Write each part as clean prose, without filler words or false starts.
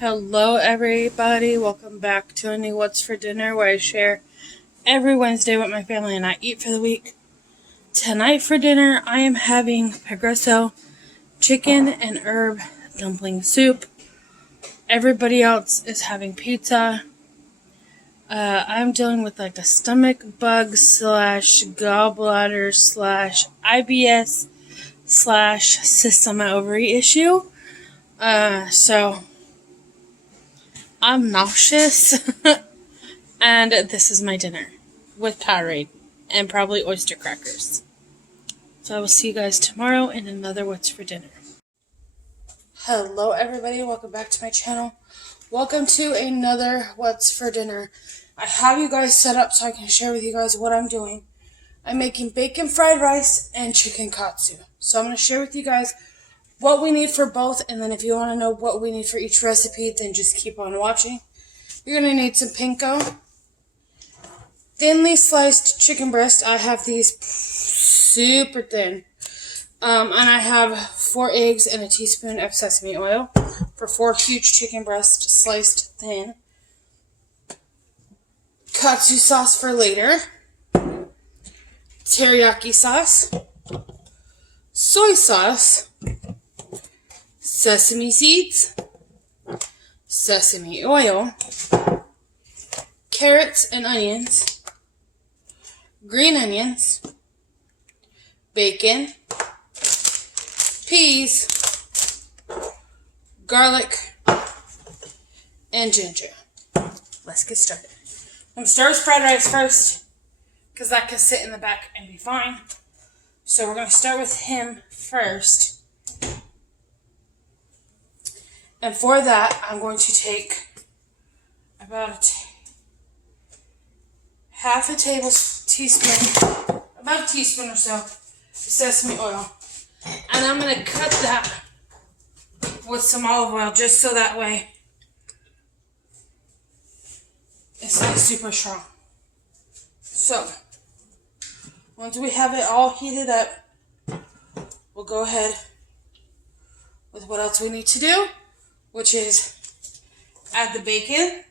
Hello everybody, welcome back to a new What's for Dinner where I share every Wednesday what my family and I eat for the week. Tonight for dinner I am having Progresso chicken and herb dumpling soup. Everybody else is having pizza. I'm dealing with like a stomach bug / gallbladder / IBS / system ovary issue. So I'm nauseous, and this is my dinner, with Powerade, and probably oyster crackers. So I will see you guys tomorrow in another What's for Dinner. Hello everybody, welcome back to my channel. Welcome to another What's for Dinner. I have you guys set up so I can share with you guys what I'm doing. I'm making bacon fried rice and chicken katsu. So I'm going to share with you guys what we need for both, and then if you want to know what we need for each recipe, then just keep on watching. You're going to need some panko, thinly sliced chicken breast. I have these super thin, and I have 4 eggs and a teaspoon of sesame oil for 4 huge chicken breasts sliced thin. Katsu sauce for later, teriyaki sauce, soy sauce, sesame seeds, sesame oil, carrots and onions, green onions, bacon, peas, garlic, and ginger. Let's get started. I'm going to start with fried rice first, because that can sit in the back and be fine. So we're going to start with him first. And for that, I'm going to take about half a teaspoon, about a teaspoon or so, of sesame oil. And I'm going to cut that with some olive oil, just so that way it's not super strong. So, once we have it all heated up, we'll go ahead with what else we need to do, which is add the bacon,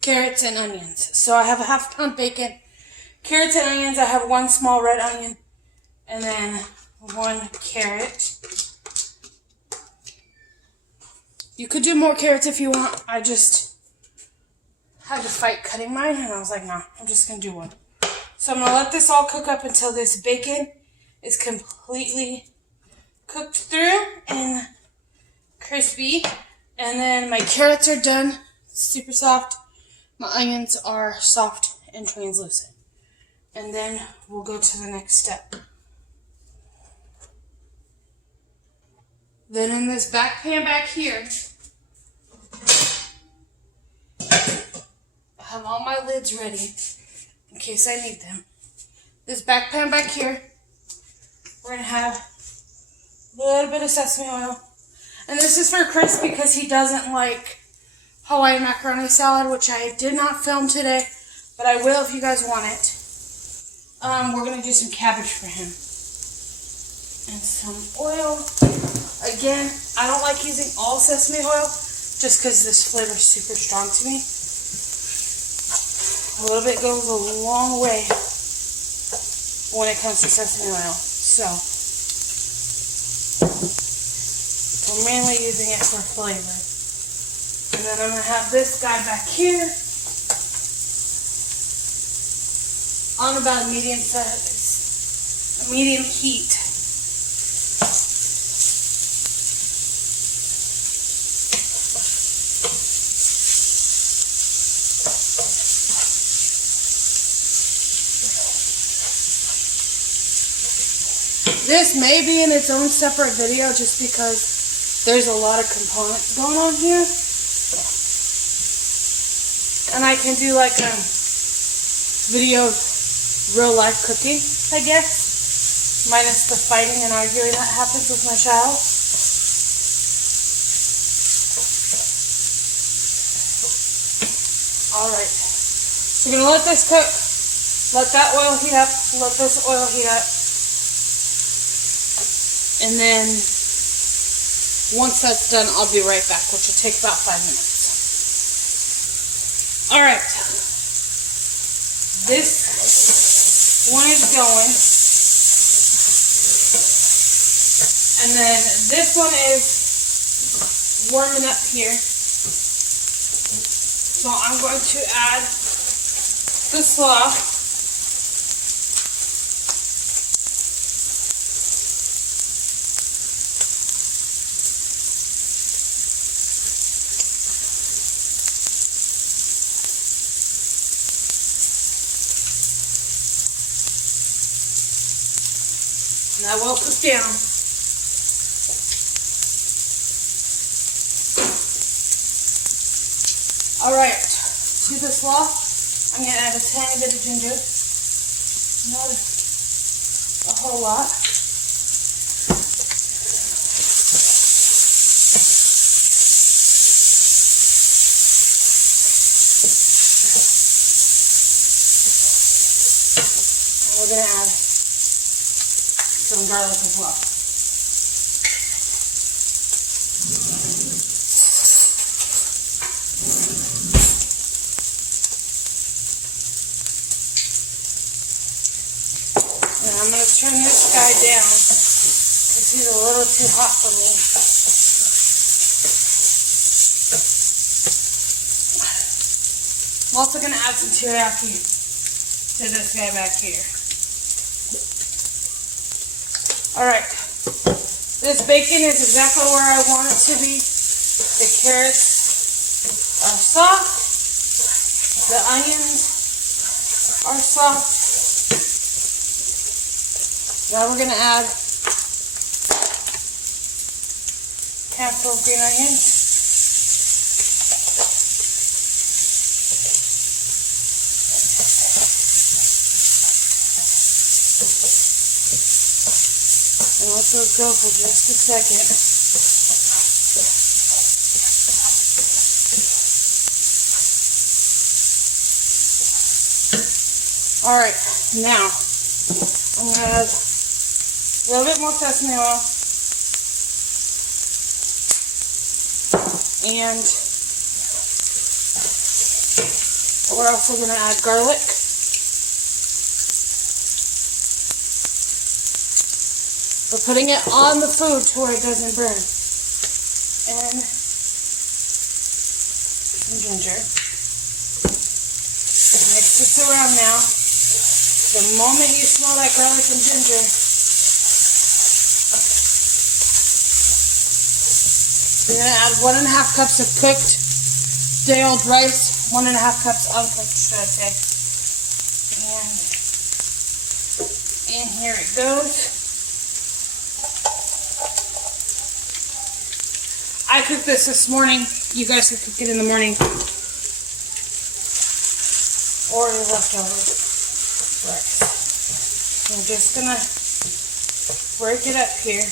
carrots, and onions. So I have a ½ pound bacon, carrots and onions. I have 1 small red onion, and then 1 carrot. You could do more carrots if you want. I just had to fight cutting mine, and I was like, no, I'm just going to do 1. So I'm going to let this all cook up until this bacon is completely cooked through and crispy. And then my carrots are done, super soft. My onions are soft and translucent. And then we'll go to the next step. Then in this back pan back here, I have all my lids ready in case I need them. This back pan back here, we're going to have a little bit of sesame oil. And this is for Chris because he doesn't like Hawaiian macaroni salad, which I did not film today, but I will if you guys want it. We're going to do some cabbage for him. And some oil. Again, I don't like using all sesame oil just because this flavor is super strong to me. A little bit goes a long way when it comes to sesame oil. So, we're mainly using it for flavor. And then I'm going to have this guy back here on about medium heat. This may be in its own separate video just because there's a lot of components going on here. And I can do like a video of real life cooking, I guess. Minus the fighting and arguing that happens with my child. Alright. So we're going to let this cook. Let that oil heat up. Let this oil heat up. And then once that's done, I'll be right back, which will take about 5 minutes. Alright. This one is going. And then this one is warming up here. So I'm going to add the slaw. And that will cook down. Alright, to the slaw, I'm going to add a tiny bit of ginger. Not a whole lot. And we're going to add some garlic as well. And I'm going to turn this guy down because he's a little too hot for me. I'm also going to add some teriyaki to this guy back here. Alright, this bacon is exactly where I want it to be. The carrots are soft, the onions are soft. Now we're going to add a handful of green onions. And let those go for just a second. Alright, now I'm going to add a little bit more sesame oil. And we're also going to add garlic. We're putting it on the food to where it doesn't burn. And some ginger. Mix this around now. The moment you smell that garlic and ginger, you're going to add 1.5 cups of cooked day-old rice, 1.5 cups uncooked, should I say. And here it goes. I cooked this morning. You guys could cook it in the morning. Or your leftover rice. I'm just going to break it up here.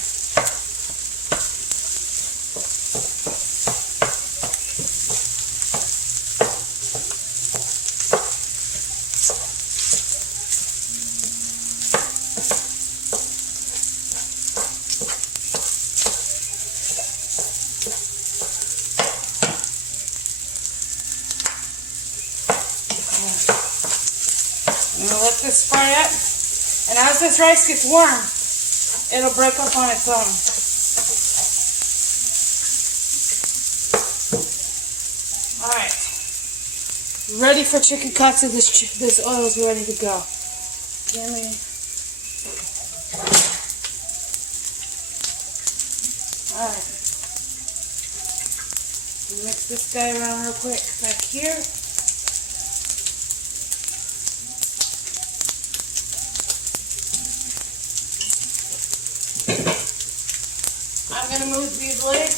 I'm going to let this fry up, and as this rice gets warm, it'll break up on its own. Alright, ready for chicken katsu. This oil is ready to go. Yummy. Alright, mix this guy around real quick back here. I'm going to move these legs.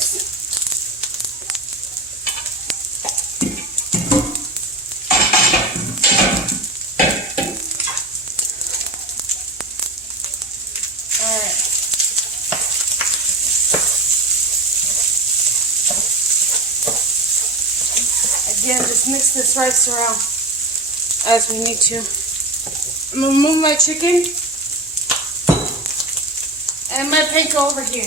Alright. Again, just mix this rice around as we need to. I'm going to move my chicken. And my panko over here.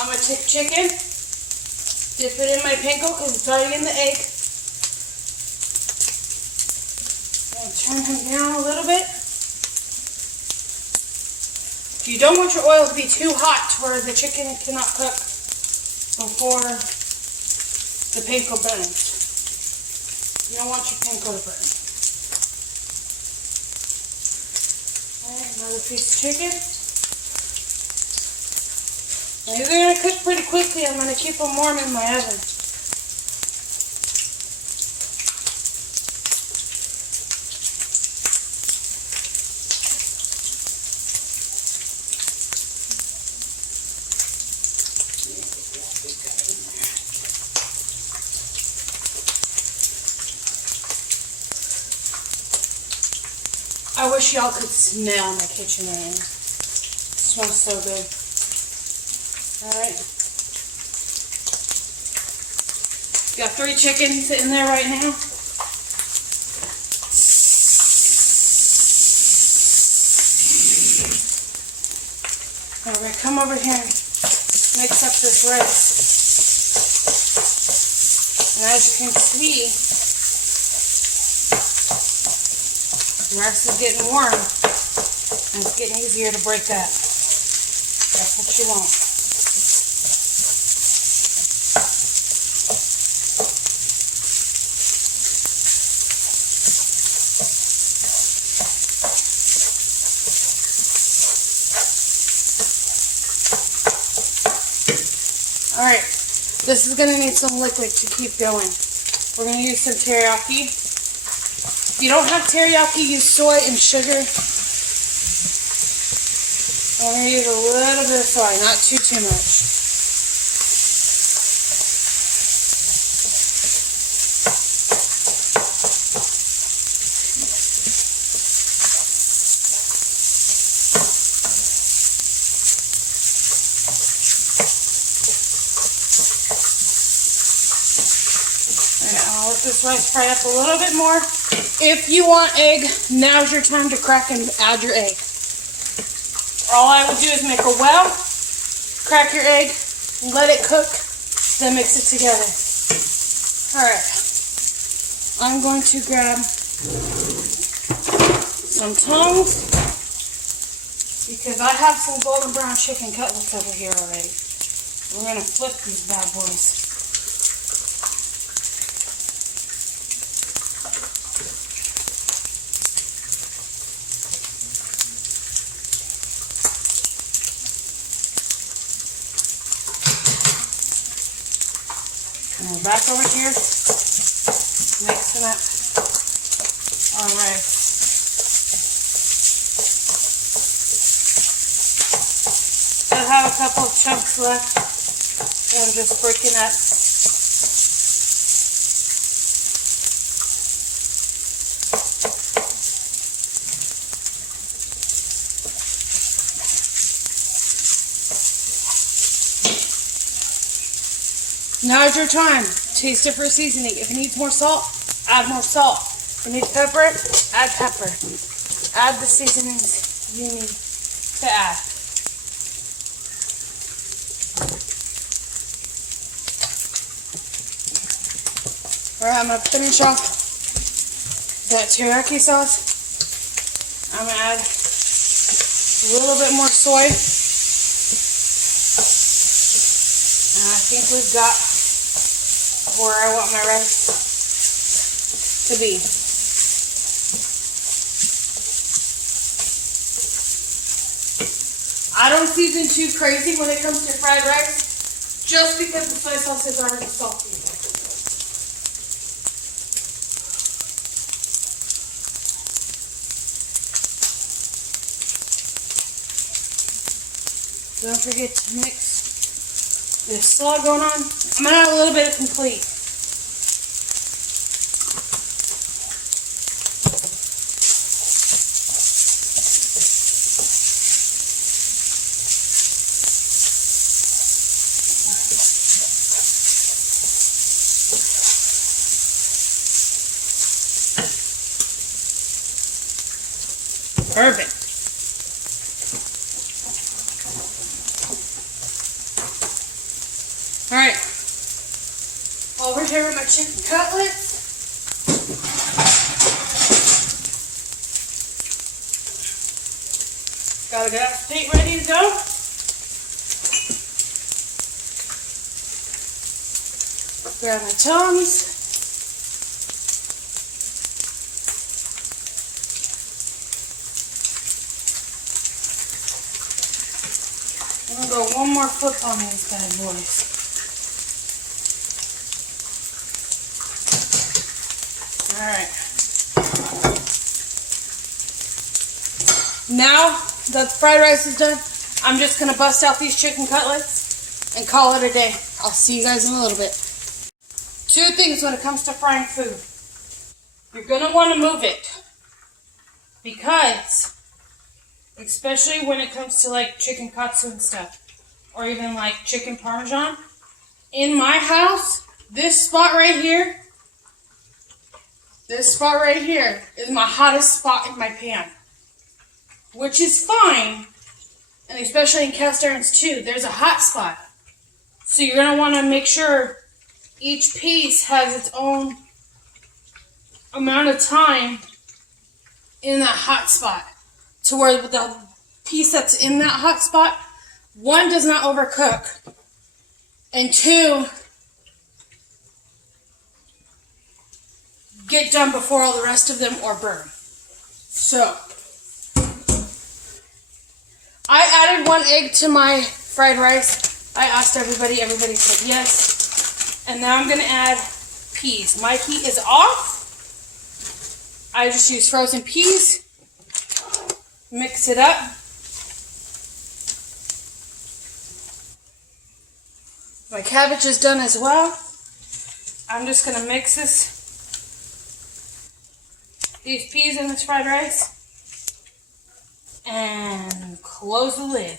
I'm going to take chicken, dip it in my panko because it's already in the egg. And turn him down a little bit. You don't want your oil to be too hot to where the chicken cannot cook before the panko burns. You don't want your panko to burn. Alright, another piece of chicken. Now these are going to cook pretty quickly. I'm going to keep them warm in my oven. I wish y'all could smell my kitchen area. It smells so good. Alright. Got 3 chickens in there right now. Now we're going to come over here and mix up this rice. And as you can see, the rice is getting warm, and it's getting easier to break up. That's what you want. Alright, this is going to need some liquid to keep going. We're going to use some teriyaki. If you don't have teriyaki, use soy and sugar. I'm going to use a little bit of soy, not too much. I'll let this rice fry up a little bit more. If you want egg, now's your time to crack and add your egg. All I would do is make a well, crack your egg, let it cook, then mix it together. Alright, I'm going to grab some tongs because I have some golden brown chicken cutlets over here already. We're going to flip these bad boys. And we're back over here, mixing up our rice. Still have a couple of chunks left that I'm just breaking up. Now's your time. Taste it for seasoning. If it needs more salt, add more salt. If it needs pepper, add pepper. Add the seasonings you need to add. Alright, I'm going to finish off that teriyaki sauce. I'm going to add a little bit more soy. And I think we've got where I want my rice to be. I don't season too crazy when it comes to fried rice, just because the soy sauce is already salty. Don't forget to mix this slaw going on. I'm going to add a little bit of complete. Perfect. Alright. Over here with my chicken cutlets. Got a gas plate ready to go. Grab my tongs. I'm going to go one more flip on these bad boys. Alright. Now that the fried rice is done, I'm just going to bust out these chicken cutlets and call it a day. I'll see you guys in a little bit. Two things when it comes to frying food. You're going to want to move it. Because, especially when it comes to like chicken katsu and stuff, or even like chicken parmesan, in my house, this spot right here is my hottest spot in my pan. Which is fine, and especially in cast irons too, there's a hot spot. So you're going to want to make sure each piece has its own amount of time in that hot spot. To where the piece that's in that hot spot, one, does not overcook, and two, get done before all the rest of them or burn. So, I added 1 egg to my fried rice. I asked everybody said yes. And now I'm going to add peas. My heat is off. I just use frozen peas. Mix it up. My cabbage is done as well. I'm just going to mix these peas in this fried rice and close the lid.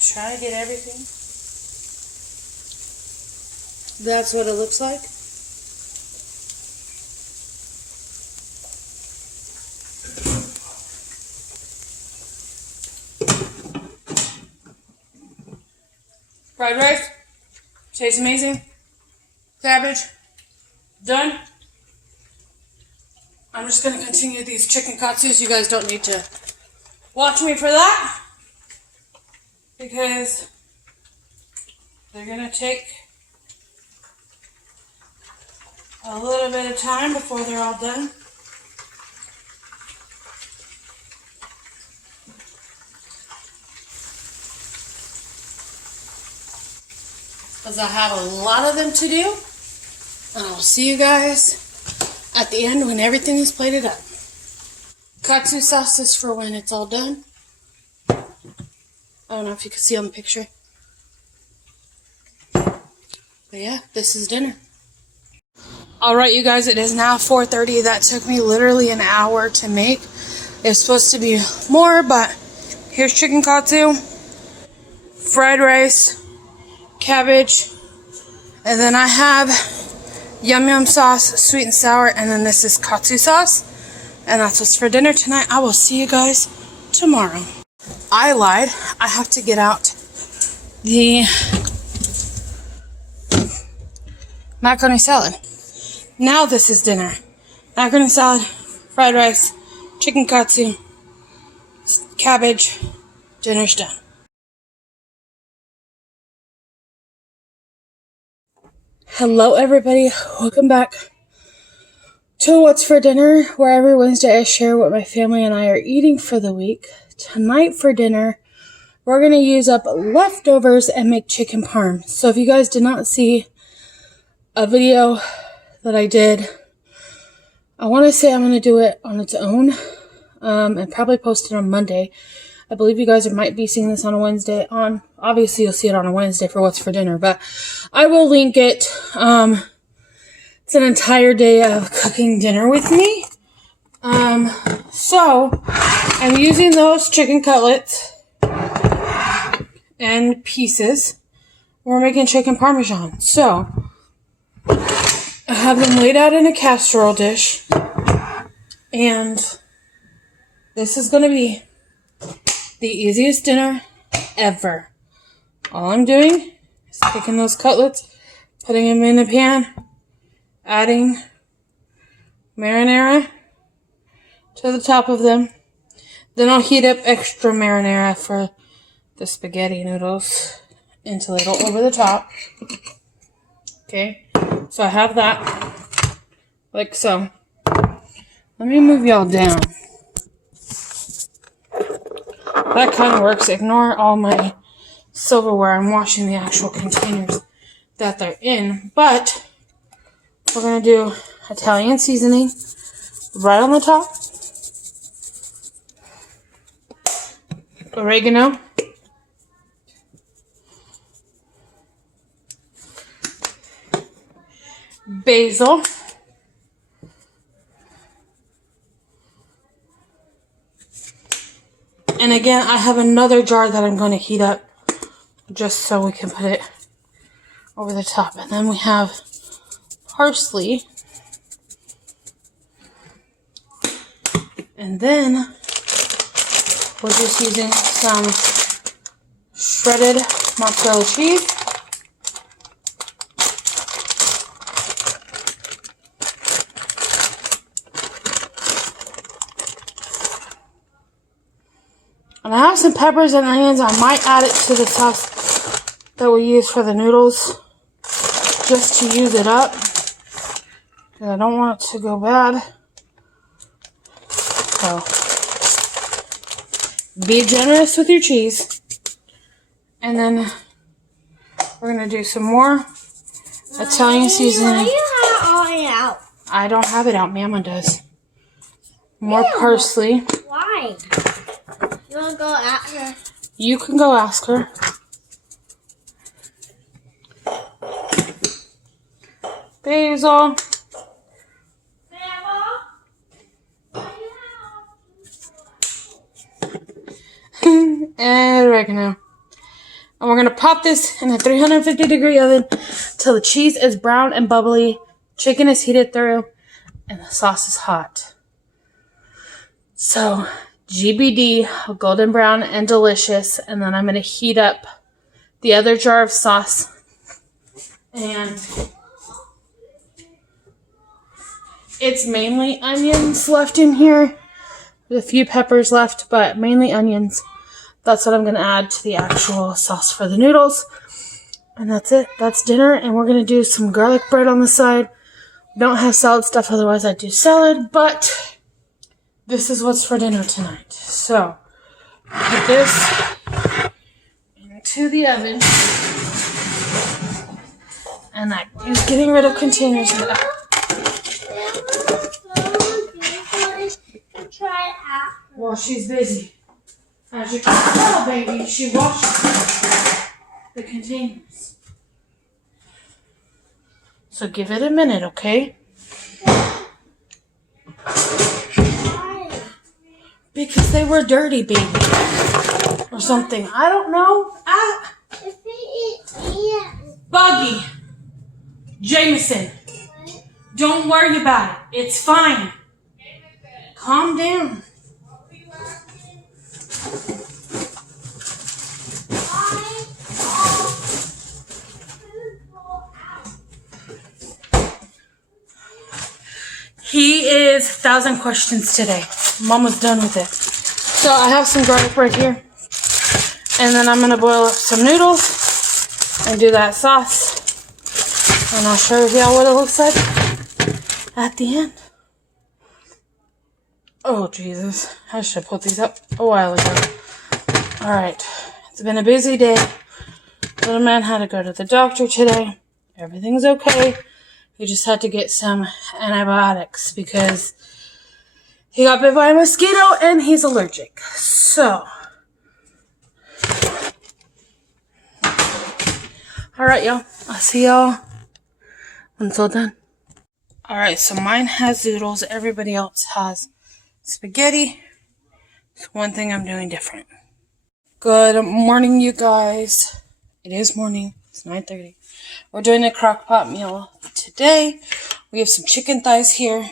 Try to get everything. That's what it looks like. Fried rice, tastes amazing. Cabbage, done. I'm just going to continue these chicken katsus. You guys don't need to watch me for that, because they're going to take a little bit of time before they're all done. Because I have a lot of them to do. And I'll see you guys at the end when everything is plated up. Katsu sauce is for when it's all done. I don't know if you can see on the picture. But yeah, this is dinner. Alright you guys, it is now 4:30. That took me literally an hour to make. It's supposed to be more, but here's chicken katsu, fried rice, cabbage, and then I have yum yum sauce, sweet and sour, and then this is katsu sauce, and that's what's for dinner tonight. I will see you guys tomorrow. I lied. I have to get out the macaroni salad. Now this is dinner. Macaroni salad, fried rice, chicken katsu, cabbage. Dinner's done. Hello everybody, welcome back to What's for Dinner, where every Wednesday I share what my family and I are eating for the week. Tonight for dinner, we're going to use up leftovers and make chicken parm. So if you guys did not see a video that I did, I want to say I'm going to do it on its own and probably post it on Monday. I believe you guys might be seeing this on a Wednesday. Obviously, you'll see it on a Wednesday for What's for Dinner, but I will link it. It's an entire day of cooking dinner with me. So, I'm using those chicken cutlets and pieces. We're making chicken parmesan. So, I have them laid out in a casserole dish. And this is going to be the easiest dinner ever. All I'm doing is taking those cutlets, putting them in a pan, adding marinara to the top of them. Then I'll heat up extra marinara for the spaghetti noodles until it'll over the top. Okay, so I have that like so. Let me move y'all down. That kind of works. Ignore all my silverware. I'm washing the actual containers that they're in. But we're going to do Italian seasoning right on the top. Oregano. Basil. And again, I have another jar that I'm going to heat up just so we can put it over the top. And then we have parsley. And then we're just using some shredded mozzarella cheese. And I have some peppers and onions. I might add it to the sauce that we use for the noodles just to use it up, because I don't want it to go bad. So be generous with your cheese. And then we're going to do some more Italian seasoning. Why do you have all it out? I don't have it out. Mama does. More parsley. Why? You want to go at her? You can go ask her. Basil. And oregano. And we're going to pop this in a 350-degree oven till the cheese is brown and bubbly, chicken is heated through, and the sauce is hot. So, GBD, golden brown and delicious. And then I'm going to heat up the other jar of sauce. And it's mainly onions left in here. There's a few peppers left, but mainly onions. That's what I'm going to add to the actual sauce for the noodles. And that's it. That's dinner. And we're going to do some garlic bread on the side. We don't have salad stuff, otherwise I'd do salad. But this is what's for dinner tonight. So, put this into the oven. And that is getting rid of containers in the oven. Well, she's busy. As you can tell, baby, she washed the containers. So give it a minute, okay? Why? Because they were dirty, baby. Or something. I don't know. Buggy. Jameson. Don't worry about it. It's fine. Calm down. He is 1,000 questions today. Mama's done with it. So I have some garlic right here. And then I'm going to boil up some noodles and do that sauce. And I'll show y'all what it looks like at the end. Oh, Jesus. I should have put these up a while ago. Alright. It's been a busy day. Little man had to go to the doctor today. Everything's okay. He just had to get some antibiotics because he got bit by a mosquito and he's allergic. So. Alright, y'all. I'll see y'all when it's all done. Alright, so mine has zoodles. Everybody else has spaghetti. It's one thing I'm doing different. Good morning, you guys. It is morning. It's 9:30. We're doing a crock pot meal today. We have some chicken thighs here.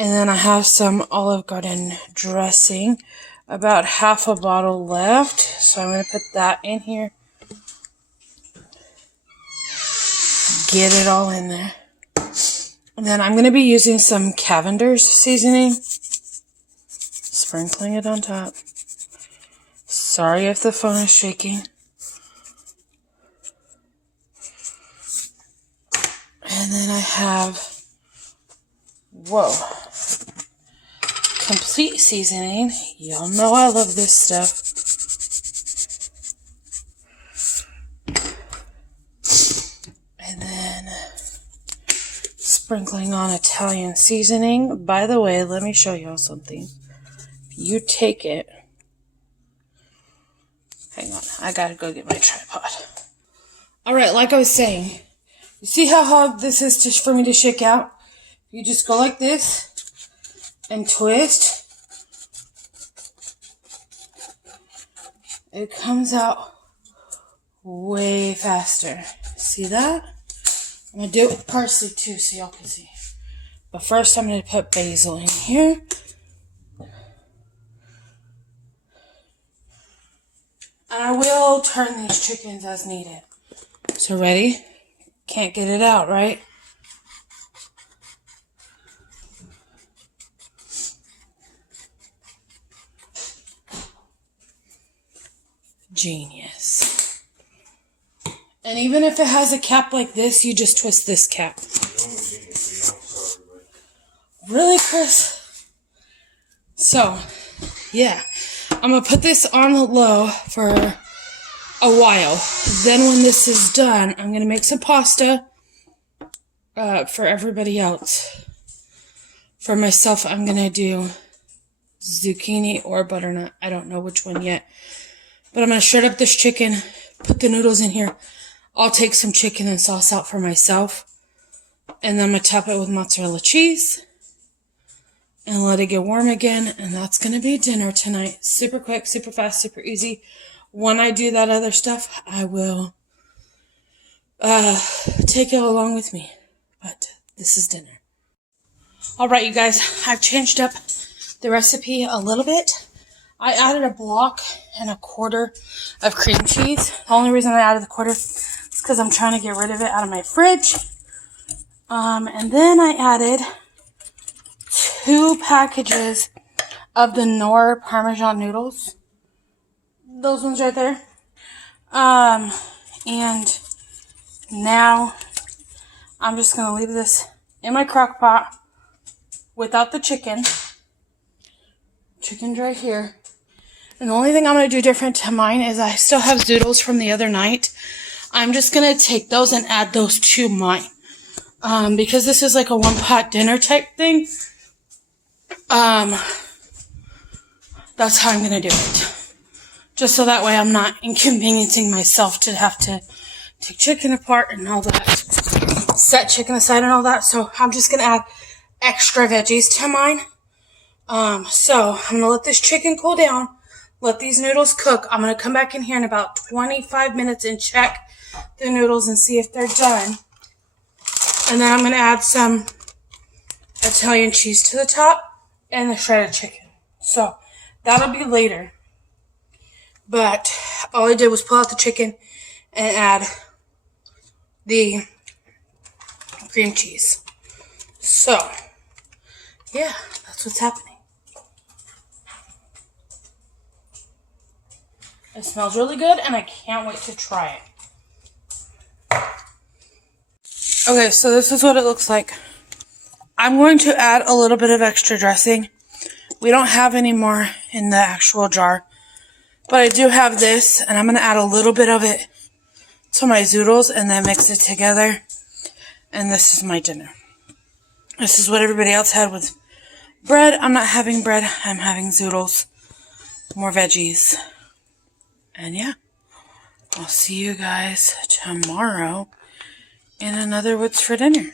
And then I have some Olive Garden dressing. About half a bottle left. So I'm going to put that in here. Get it all in there. And then I'm going to be using some Cavender's seasoning. Sprinkling it on top. Sorry if the phone is shaking. And then I have, whoa, complete seasoning. Y'all know I love this stuff. And then sprinkling on Italian seasoning. By the way, let me show y'all something. You take it. Hang on, I gotta go get my tripod. Alright, like I was saying, you see how hard this is for me to shake out? You just go like this and twist. It comes out way faster. See that? I'm going to do it with parsley too so y'all can see. But first I'm going to put basil in here. And I will turn these chickens as needed. So ready? Can't get it out, right? Genius. And even if it has a cap like this, you just twist this cap. Really, Chris? So, yeah. I'm going to put this on low for a while. Then when this is done, I'm going to make some pasta for everybody else. For myself, I'm going to do zucchini or butternut. I don't know which one yet. But I'm going to shred up this chicken, put the noodles in here. I'll take some chicken and sauce out for myself. And then I'm going to top it with mozzarella cheese. And let it get warm again. And that's going to be dinner tonight. Super quick, super fast, super easy. When I do that other stuff, I will take it along with me. But this is dinner. Alright, you guys. I've changed up the recipe a little bit. I added a block and a quarter of cream cheese. The only reason I added the quarter is because I'm trying to get rid of it out of my fridge. And then I added 2 packages of the Knorr Parmesan noodles. Those ones right there. And now I'm just going to leave this in my crock pot without the chicken. Chicken's right here. And the only thing I'm going to do different to mine is I still have zoodles from the other night. I'm just going to take those and add those to mine. Because this is like a one-pot dinner type thing. That's how I'm going to do it. Just so that way I'm not inconveniencing myself to have to take chicken apart and all that. Set chicken aside and all that. So I'm just going to add extra veggies to mine. So I'm going to let this chicken cool down. Let these noodles cook. I'm going to come back in here in about 25 minutes and check the noodles and see if they're done. And then I'm going to add some Italian cheese to the top and the shredded chicken. So that'll be later. But all I did was pull out the chicken and add the cream cheese. So, yeah, that's what's happening. It smells really good, and I can't wait to try it. Okay, so this is what it looks like. I'm going to add a little bit of extra dressing. We don't have any more in the actual jar. But I do have this, and I'm going to add a little bit of it to my zoodles and then mix it together. And this is my dinner. This is what everybody else had with bread. I'm not having bread. I'm having zoodles. More veggies. And yeah, I'll see you guys tomorrow in another What's for Dinner.